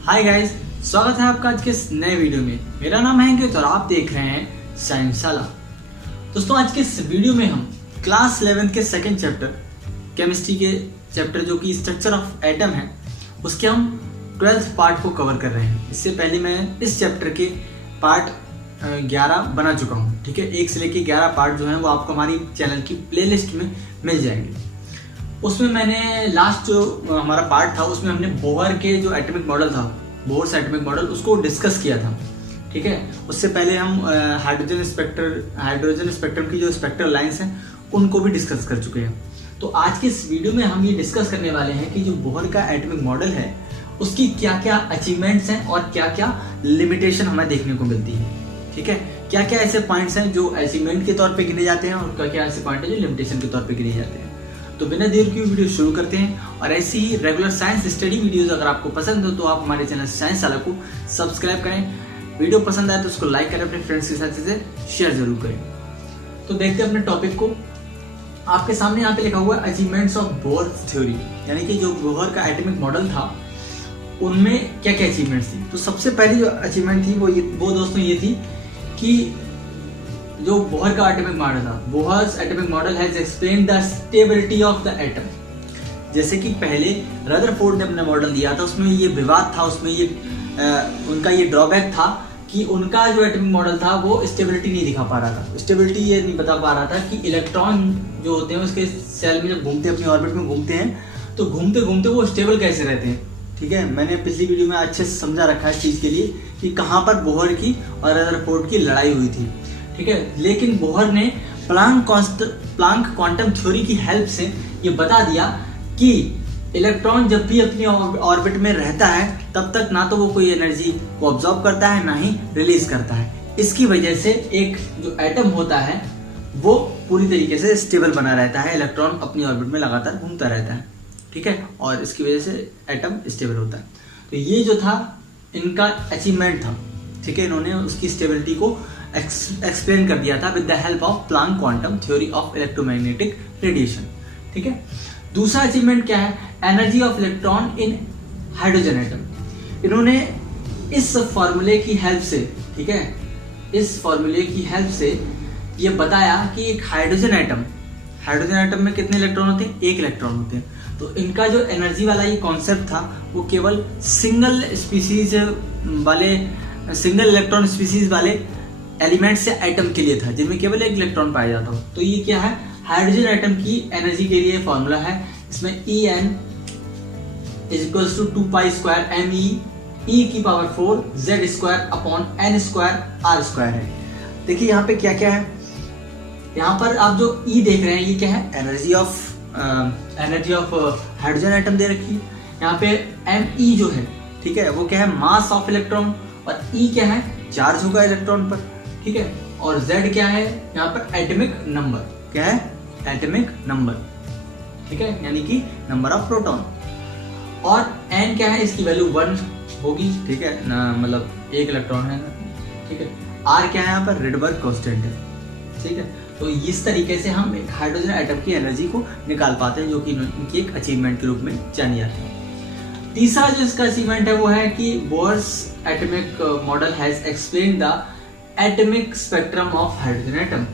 Hi guys, स्वागत है आपका आज के इस नए वीडियो में। मेरा नाम है अंकित और आप देख रहे हैं साइंसशाला। दोस्तों, आज के इस वीडियो में हम क्लास 11 के सेकंड चैप्टर केमिस्ट्री के चैप्टर जो कि स्ट्रक्चर ऑफ एटम है उसके हम 12th पार्ट को कवर कर रहे हैं। इससे पहले मैं इस चैप्टर के पार्ट 11 बना चुका हूँ। ठीक है, 1 से लेकर 11 पार्ट जो है वो आपको हमारी चैनल की प्लेलिस्ट में मिल जाएंगे। उसमें मैंने लास्ट जो हमारा पार्ट था उसमें हमने बोहर के जो एटॉमिक मॉडल था, बोहर से एटॉमिक मॉडल, उसको डिस्कस किया था। ठीक है, उससे पहले हम हाइड्रोजन स्पेक्ट्रम की जो स्पेक्ट्रल लाइंस हैं उनको भी डिस्कस कर चुके हैं। तो आज के इस वीडियो में हम ये डिस्कस करने वाले हैं कि जो बोहर का एटॉमिक मॉडल है उसकी क्या क्या अचीवमेंट्स हैं और क्या क्या लिमिटेशन हमें देखने को मिलती है। ठीक है, क्या क्या ऐसे पॉइंट्स हैं जो अचीवमेंट के तौर पे गिने जाते हैं और क्या क्या ऐसे पॉइंट है जो लिमिटेशन के तौर पे गिने जाते हैं। तो बिना देर की वीडियो शुरू करते हैं। और ऐसी ही रेगुलर साइंस स्टडी वीडियोस अगर आपको पसंद हो तो आप हमारे चैनल साइंसशाला को सब्सक्राइब करें। वीडियो पसंद आए तो उसको लाइक करें, अपने फ्रेंड्स के साथ इसे शेयर जरूर करें। तो देखते हैं अपने टॉपिक को। आपके सामने यहाँ पे लिखा हुआ है अचीवमेंट्स ऑफ बोहर थ्योरी, यानी कि जो बोहर का एटॉमिक मॉडल था उनमें क्या क्या अचीवमेंट्स थी। तो सबसे पहली जो अचीवमेंट थी वो दोस्तों ये थी कि जो बोहर का एटॉमिक मॉडल था, Bohr's atomic model has explained the stability of the atom. जैसे कि पहले रदरफोर्ड ने अपना मॉडल दिया था, उसमें ये विवाद था, उसमें ये उनका ये ड्रॉबैक था कि उनका जो एटॉमिक मॉडल था वो स्टेबिलिटी नहीं दिखा पा रहा था। स्टेबिलिटी ये नहीं बता पा रहा था कि इलेक्ट्रॉन जो होते हैं उसके सेल में जब घूमते हैं, अपनी ऑर्बिट में घूमते हैं, तो घूमते घूमते वो स्टेबल कैसे रहते हैं। ठीक है, मैंने पिछली वीडियो में अच्छे से समझा रखा है इस चीज़ के लिए कि कहाँ पर बोहर की और रदरफोर्ड की लड़ाई हुई थी। ठीक है, लेकिन बोहर ने प्लांक क्वांटम थ्योरी की हेल्प से ये बता दिया कि इलेक्ट्रॉन जब भी अपनी ऑर्बिट में रहता है तब तक ना तो वो कोई एनर्जी को ऑब्जॉर्व करता है ना ही रिलीज करता है। इसकी वजह से एक जो एटम होता है वो पूरी तरीके से स्टेबल बना रहता है, इलेक्ट्रॉन अपनी ऑर्बिट में लगातार घूमता रहता है। ठीक है, और इसकी वजह से एटम स्टेबल होता है। तो ये जो था इनका अचीवमेंट था। ठीक है, इन्होंने उसकी स्टेबिलिटी को एक्सप्लेन कर दिया था with the help of Planck quantum theory of electromagnetic radiation. ठीक है, दूसरा अचीवमेंट क्या है, energy of electron in hydrogen atom. इन्होंने इस फॉर्मूले की हेल्प से, ठीक है, इस फॉर्मूले की हेल्प से ये बताया कि एक हाइड्रोजन एटम में कितने इलेक्ट्रॉन होते हैं, 1 इलेक्ट्रॉन होते हैं। तो इनका जो एनर्जी वाला ये कॉन्सेप्ट था वो केवल सिंगल इलेक्ट्रॉन स्पीसीज वाले एलिमेंट्स या एटम के लिए था जिनमें केवल 1 इलेक्ट्रॉन पाया जाता हो। तो ये क्या है, हाइड्रोजन एटम की एनर्जी के लिए फॉर्मूला है। इसमें En = 2π² me⁴ Z²/n² R² है। देखिए यहाँ पे क्या क्या है, यहाँ पर आप जो E देख रहे हैं ये क्या है, एनर्जी ऑफ हाइड्रोजन एटम दे रखी है। यहाँ पे Me जो है, ठीक है, वो क्या है, मास ऑफ इलेक्ट्रॉन, और E क्या है, चार्ज होगा इलेक्ट्रॉन पर। ठीक है, और Z क्या है, यहाँ पर एटॉमिक नंबर, क्या है, एटॉमिक नंबर। ठीक है, यानी कि नंबर ऑफ प्रोटॉन। और N क्या है, इसकी वैल्यू 1 होगी। ठीक है ना, मतलब 1 इलेक्ट्रॉन है। ठीक है, R क्या है, यहाँ पर रेडबर्ग कांस्टेंट है। ठीक है, तो इस तरीके से हम एक हाइड्रोजन एटम की एनर्जी को निकाल पाते हैं, जो कि इनकी एक अचीवमेंट के रूप में जानी जाती है। तीसरा जो इसका अचीवमेंट है वो है कि Bohr's atomic model has explained the atomic spectrum of hydrogen atom.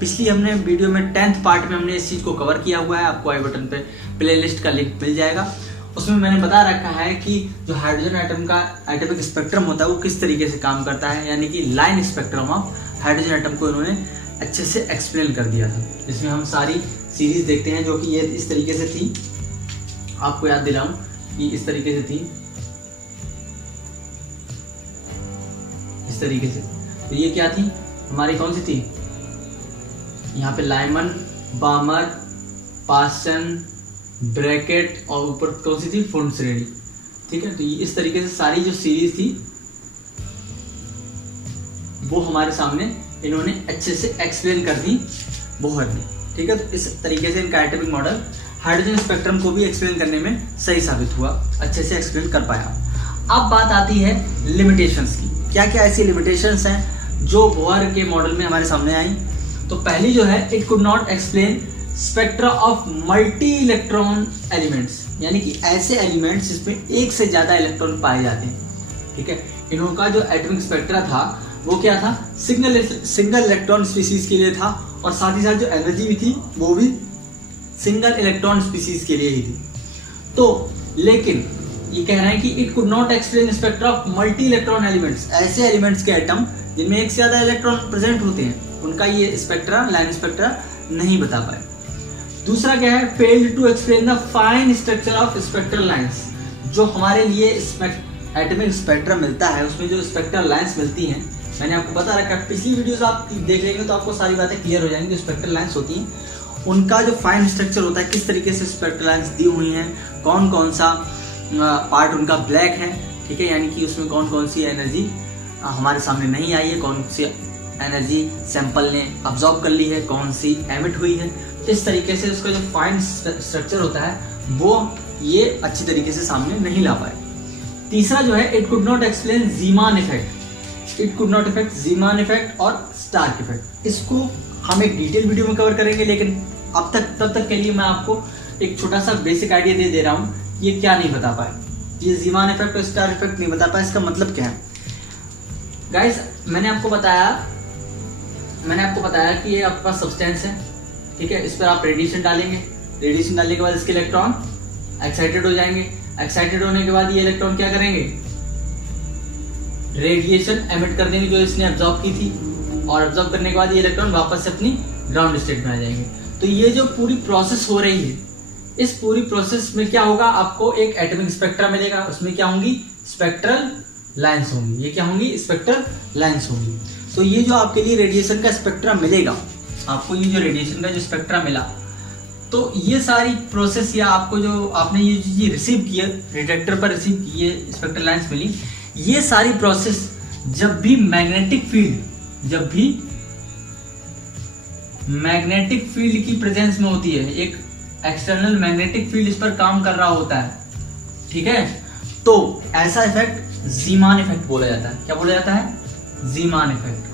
पिछली हमने वीडियो में 10th पार्ट में हमने इस चीज को कवर किया हुआ है, आपको आई बटन पे प्लेलिस्ट का लिंक मिल जाएगा। उसमें मैंने बता रखा है कि जो हाइड्रोजन एटम का एटॉमिक स्पेक्ट्रम होता है वो किस तरीके से काम करता है, यानी कि line spectrum of hydrogen atom को इन्होंने अच्छे से एक्सप्लेन कर दिया था। इसमें हम सारी सीरीज देखते हैं जो कि ये इस तरीके से थी, आपको याद दिलाऊं कि इस तरीके से थी, इस तरीके से। तो ये क्या थी हमारी, कौन सी थी, यहाँ पे लाइमन, बामर, पासन, ब्रैकेट, और ऊपर कौन सी थी, फुंड श्रेणी। ठीक है, तो ये इस तरीके से सारी जो सीरीज थी वो हमारे सामने इन्होंने अच्छे से एक्सप्लेन कर दी बोहर ने। ठीक है, तो इस तरीके से इनका एटॉमिक मॉडल हाइड्रोजन स्पेक्ट्रम को भी एक्सप्लेन करने में सही साबित हुआ, अच्छे से एक्सप्लेन कर पाया। अब बात आती है लिमिटेशंस की। क्या क्या ऐसी लिमिटेशंस हैं जो बोहर के मॉडल में हमारे सामने आई। तो पहली जो है, it could not explain spectra of multi electron elements, यानी कि ऐसे एलिमेंट्स जिसमें एक से ज्यादा इलेक्ट्रॉन पाए जाते हैं। ठीक है, इनका जो एटॉमिक स्पेक्ट्रा था वो क्या था, सिंगल इलेक्ट्रॉन स्पीसीज के लिए था, और साथ ही साथ जो एनर्जी भी थी वो भी सिंगल इलेक्ट्रॉन स्पीसीज के लिए ही थी। तो लेकिन ये कह रहे हैं कि it could not explain spectra of multi electron elements, ऐसे एलिमेंट्स के एटम जिनमें एक से ज्यादा इलेक्ट्रॉन प्रेजेंट होते हैं, उनका ये स्पेक्ट्रा, लाइन स्पेक्ट्रा नहीं बता पाए। दूसरा क्या है, failed to explain the fine structure of spectral lines. जो हमारे लिए एटॉमिक स्पेक्ट्रम मिलता है उसमें जो स्पेक्ट्रल लाइंस मिलती हैं, मैंने आपको बता रखा है, पिछली वीडियोस आप देख लेंगे तो आपको सारी बातें क्लियर हो जाएंगी। जो स्पेक्ट्रल लाइंस होती हैं उनका जो फाइन स्ट्रक्चर होता है, किस तरीके से स्पेक्ट्रल लाइंस दी हुई हैं, कौन कौन सा पार्ट उनका ब्लैक है, ठीक है, यानी कि उसमें कौन कौन सी एनर्जी हमारे सामने नहीं आई है, कौन सी एनर्जी सैंपल ने अब्जॉर्ब कर ली है, कौन सी एमिट हुई है। तो इस तरीके से उसका जो फाइन स्ट्रक्चर होता है वो ये अच्छी तरीके से सामने नहीं ला पाए। तीसरा जो है, it could not explain Zeeman effect. It could not effect Zeeman effect और स्टार्क इफेक्ट। इसको हम एक डिटेल वीडियो में कवर करेंगे, लेकिन तब तक के लिए मैं आपको एक छोटा सा बेसिक आइडिया दे रहा हूँ। ये क्या नहीं बता पाए, ये ज़ीमान इफेक्ट और स्टार इफेक्ट नहीं बता पाए, इसका मतलब क्या है गाइस। मैंने आपको बताया कि ये आपके पास सब्सटेंस है, ठीक है, इस पर आप रेडिएशन डालेंगे, रेडिएशन डालने के बाद इसके इलेक्ट्रॉन एक्साइटेड हो जाएंगे, एक्साइटेड होने के बाद ये इलेक्ट्रॉन क्या करेंगे, रेडिएशन एमिट कर देंगे जो इसने अब्जॉर्ब की थी, और अब्जॉर्ब करने के बाद ये इलेक्ट्रॉन वापस से अपनी ग्राउंड स्टेट में आ जाएंगे। तो ये जो पूरी प्रोसेस हो रही है, इस पूरी प्रोसेस में क्या होगा, आपको एक एटॉमिक स्पेक्ट्रा मिलेगा, उसमें क्या होंगी, स्पेक्ट्रल लाइंस होंगी। ये क्या होंगी, स्पेक्ट्रल लाइंस होंगी। तो ये जो आपके लिए रेडिएशन का स्पेक्ट्रा मिलेगा, आपको ये जो रेडिएशन का जो स्पेक्ट्रा मिला, तो ये सारी प्रोसेस या आपको जो आपने ये चीज रिसीव की है, डिटेक्टर पर रिसीव की है, स्पेक्ट्रल लाइंस मिली, ये सारी प्रोसेस जब भी मैग्नेटिक फील्ड की प्रेजेंस में होती है, एक एक्सटर्नल मैग्नेटिक फील्ड इस पर काम कर रहा होता है, ठीक है, तो ऐसा इफेक्ट ज़ीमान इफेक्ट बोला जाता है। क्या बोला जाता है, ज़ीमान इफेक्ट,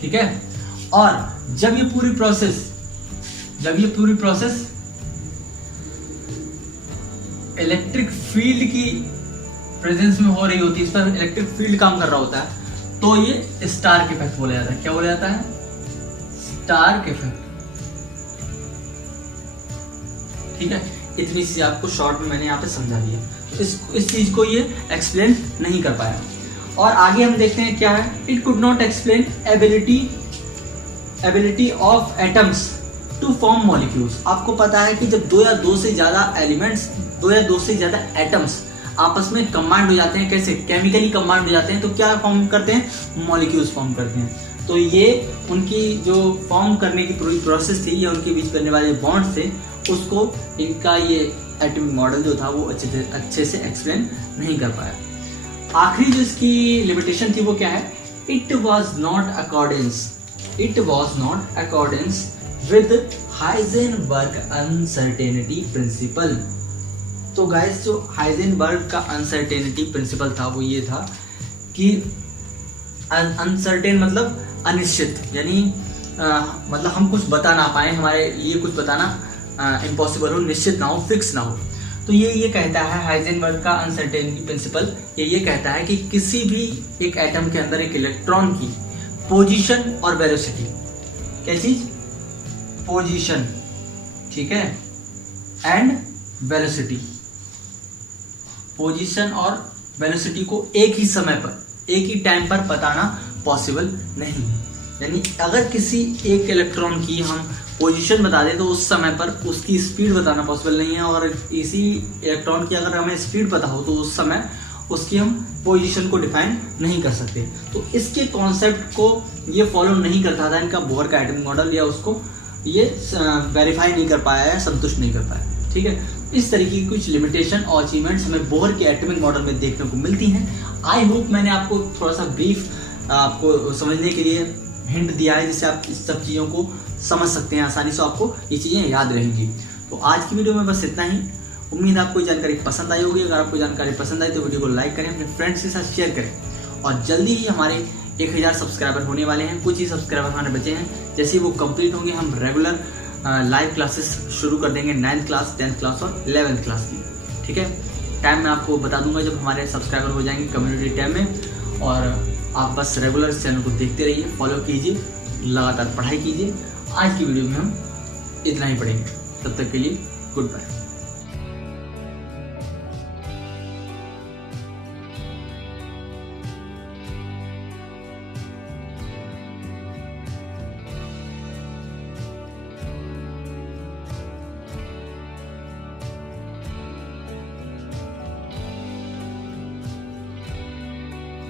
ठीक है। और जब ये पूरी प्रोसेस इलेक्ट्रिक फील्ड की प्रेजेंस में हो रही होती है, इस पर इलेक्ट्रिक फील्ड काम कर रहा होता है, तो ये स्टार्क इफेक्ट बोला जाता है। क्या बोला जाता है, स्टार्क इफेक्ट, ठीक है। इतनी चीज आपको शॉर्ट में मैंने यहाँ पे समझा दिया। तो इस चीज को ये एक्सप्लेन नहीं कर पाया। और आगे हम देखते हैं क्या है, it could not explain ability of atoms to form molecules. आपको पता है कि जब दो या दो से ज्यादा एटम्स आपस में कंबाइंड हो जाते हैं, कैसे, केमिकली कंबाइंड हो जाते हैं, तो क्या फॉर्म करते हैं, मॉलिक्यूल्स फॉर्म करते हैं। तो ये उनकी जो फॉर्म करने की पूरी प्रोसेस थी, या उनके बीच करने वाले बॉन्ड्स थे, उसको इनका ये एटॉमिक मॉडल जो था वो अच्छे से एक्सप्लेन नहीं कर पाया। आखिरी जो इसकी लिमिटेशन थी वो क्या है, it was not accordance with Heisenberg uncertainty principle. तो गाइस, जो हाइजेनबर्ग का अनसर्टेनिटी प्रिंसिपल था वो ये था कि अनसर्टेन मतलब अनिश्चित, यानी मतलब हम कुछ बता ना पाए, हमारे लिए कुछ बताना इम्पॉसिबल हो, निश्चित ना हो, फिक्स ना हो। तो ये कहता है हाइजेनबर्ग का अनसर्टेनिटी प्रिंसिपल, ये कहता है कि किसी भी एक एटम के अंदर एक इलेक्ट्रॉन की पोजीशन और वेलोसिटी, क्या चीज, पोजीशन, ठीक है, एंड वेलोसिटी, पोजीशन और वेलोसिटी को एक ही समय पर, एक ही टाइम पर बताना पॉसिबल नहीं है। यानी अगर किसी एक इलेक्ट्रॉन की हम पोजीशन बता दें तो उस समय पर उसकी स्पीड बताना पॉसिबल नहीं है, और इसी इलेक्ट्रॉन की अगर हमें स्पीड पता हो तो उस समय उसकी हम पोजीशन को डिफाइन नहीं कर सकते। तो इसके कॉन्सेप्ट को ये फॉलो नहीं करता था इनका बोहर का एटॉमिक मॉडल, या उसको ये वेरीफाई नहीं कर पाया है, संतुष्ट नहीं कर पाया, ठीक है। इस तरीके की कुछ लिमिटेशन और अचीवमेंट्स हमें बोहर के एटॉमिक मॉडल में देखने को मिलती हैं। आई होप मैंने आपको थोड़ा सा ब्रीफ आपको समझने के लिए हिंट दिया है, जिससे आप इस सब चीज़ों को समझ सकते हैं आसानी से, आपको ये चीज़ें याद रहेंगी। तो आज की वीडियो में बस इतना ही। उम्मीद है आपको जानकारी पसंद आई होगी। अगर आपको जानकारी पसंद आई तो वीडियो को लाइक करें, अपने फ्रेंड्स के साथ शेयर करें, और जल्दी ही हमारे 1000 सब्सक्राइबर होने वाले हैं। कुछ ही सब्सक्राइबर हमारे बचे हैं, जैसे ही वो कंप्लीट होंगे हम रेगुलर लाइव क्लासेस शुरू कर देंगे 9th क्लास, 10th क्लास और 11th क्लास की। ठीक है, टाइम मैं आपको बता दूंगा जब हमारे सब्सक्राइबर हो जाएंगे कम्युनिटी टैब में। और आप बस रेगुलर इस चैनल को देखते रहिए, फॉलो कीजिए, लगातार पढ़ाई कीजिए। आज की वीडियो में हम इतना ही पढ़ेंगे, तब तक के लिए गुड बाय।